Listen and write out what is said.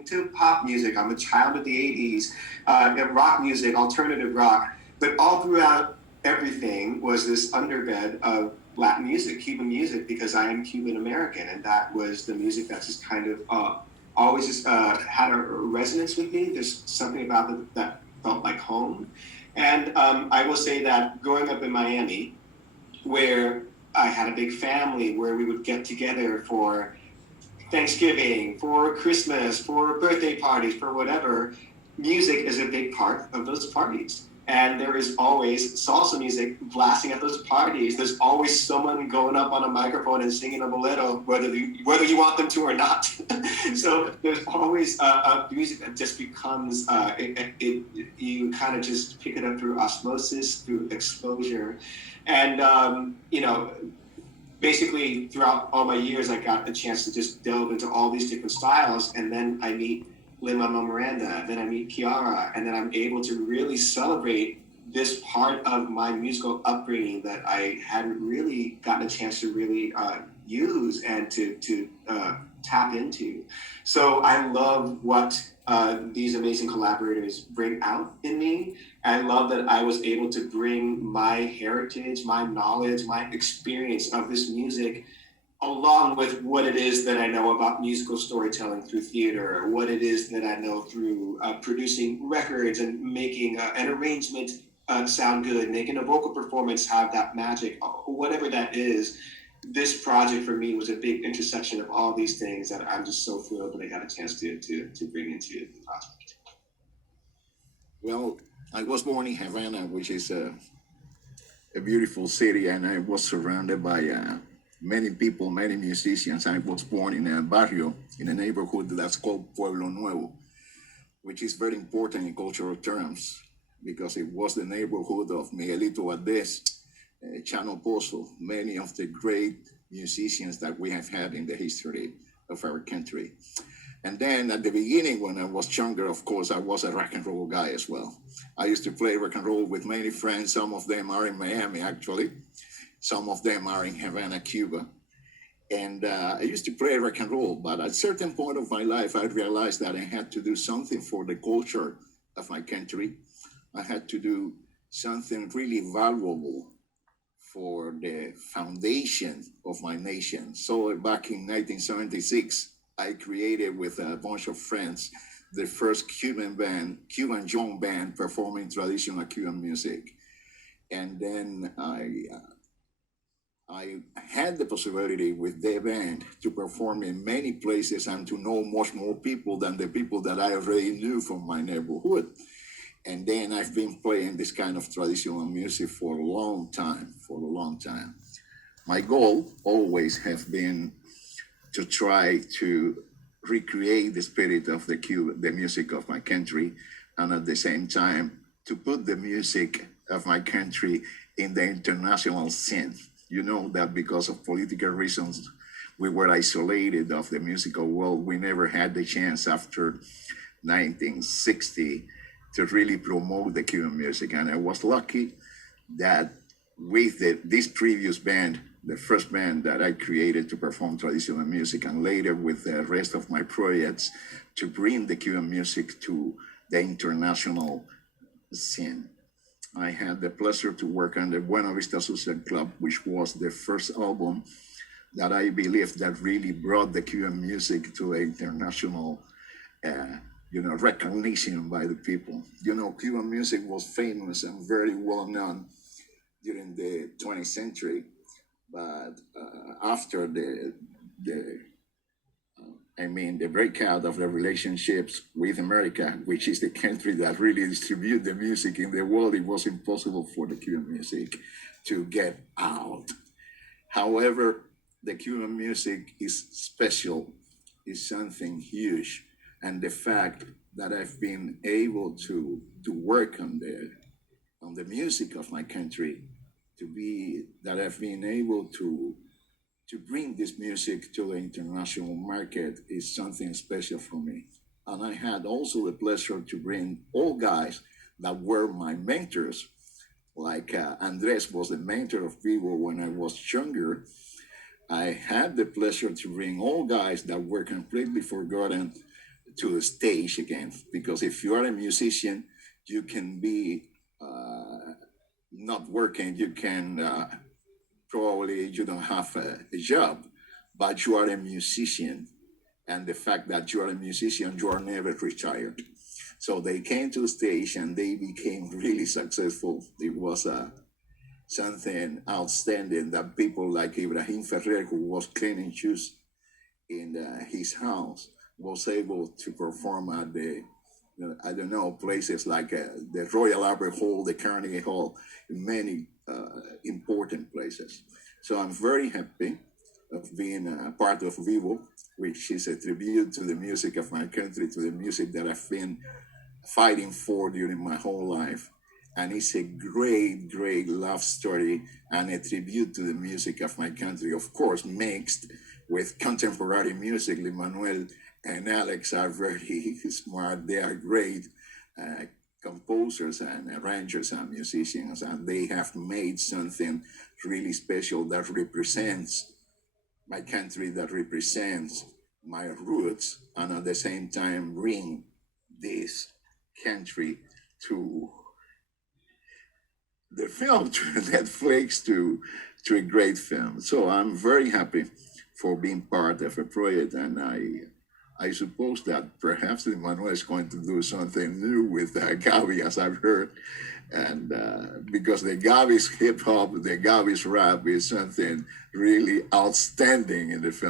into pop music. I'm a child of the 80s, rock music, alternative rock. But all throughout everything was this underbed of Latin music, Cuban music, because I am Cuban American. And that was the music that just kind of always just had a resonance with me. There's something about it that felt like home. And I will say that growing up in Miami, where I had a big family, where we would get together for Thanksgiving, for Christmas, for birthday parties, for whatever, music is a big part of those parties. And there is always salsa music blasting at those parties. There's always someone going up on a microphone and singing a bolero, whether you want them to or not. So there's always music that just becomes, you kind of just pick it up through osmosis, through exposure. And, basically throughout all my years, I got a chance to just delve into all these different styles. And then I meet Lin-Manuel Miranda, then I meet Kiara, and then I'm able to really celebrate this part of my musical upbringing that I hadn't really gotten a chance to really use and to tap into. So I love what these amazing collaborators bring out in me. I love that I was able to bring my heritage, my knowledge, my experience of this music along with what it is that I know about musical storytelling through theater, or what it is that I know through producing records and making an arrangement sound good, making a vocal performance have that magic, whatever that is. This project for me was a big intersection of all these things that I'm just so thrilled that I got a chance to bring into the project. Well, I was born in Havana, which is a beautiful city, and I was surrounded by many people, many musicians. I was born in a barrio, in a neighborhood that's called Pueblo Nuevo, which is very important in cultural terms because it was the neighborhood of Miguelito Valdés, Chano Pozo, many of the great musicians that we have had in the history of our country. And then at the beginning, when I was younger, of course, I was a rock and roll guy as well. I used to play rock and roll with many friends. Some of them are in Miami, actually. Some of them are in Havana, Cuba. And I used to play rock and roll, but at a certain point of my life, I realized that I had to do something for the culture of my country. I had to do something really valuable for the foundation of my nation. So back in 1976, I created with a bunch of friends the first Cuban young band performing traditional Cuban music. And then I had the possibility with the band to perform in many places and to know much more people than the people that I already knew from my neighborhood. And then I've been playing this kind of traditional music for a long time, My goal always has been to try to recreate the spirit of the music of my country, and at the same time to put the music of my country in the international scene. You know that because of political reasons, we were isolated of the musical world. We never had the chance after 1960 to really promote the Cuban music. And I was lucky that with this previous band, the first band that I created to perform traditional music, and later with the rest of my projects to bring the Cuban music to the international scene. I had the pleasure to work on the Buena Vista Social Club, which was the first album that I believe that really brought the Cuban music to the international recognition by the people. Cuban music was famous and very well known during the 20th century, but after the breakout of the relationships with America, which is the country that really distributes the music in the world, it was impossible for the Cuban music to get out. However, the Cuban music is special, is something huge. And the fact that I've been able to work on the music of my country, that I've been able to bring this music to the international market is something special for me. And I had also the pleasure to bring all guys that were my mentors, like Andres was the mentor of Vivo when I was younger. I had the pleasure to bring all guys that were completely forgotten to the stage again. Because if you are a musician, you can be not working. You can probably you don't have a job, but you are a musician, and the fact that you are a musician, you are never retired. So they came to the stage and they became really successful. It was something outstanding that people like Ibrahim Ferrer, who was cleaning shoes in his house, was able to perform at the, I don't know, places like the Royal Albert Hall, the Carnegie Hall, many important places. So I'm very happy of being a part of Vivo, which is a tribute to the music of my country, to the music that I've been fighting for during my whole life. And it's a great, great love story and a tribute to the music of my country, of course, mixed with contemporary music. Lin-Manuel and Alex are very smart. They are great composers and arrangers and musicians, and they have made something really special that represents my country, that represents my roots, and at the same time bring this country to the film, to Netflix, to a great film. So I'm very happy for being part of a project, and I suppose that perhaps Emmanuel is going to do something new with Gabi, as I've heard, and because the Gabi's hip hop, the Gabi's rap is something really outstanding in the film.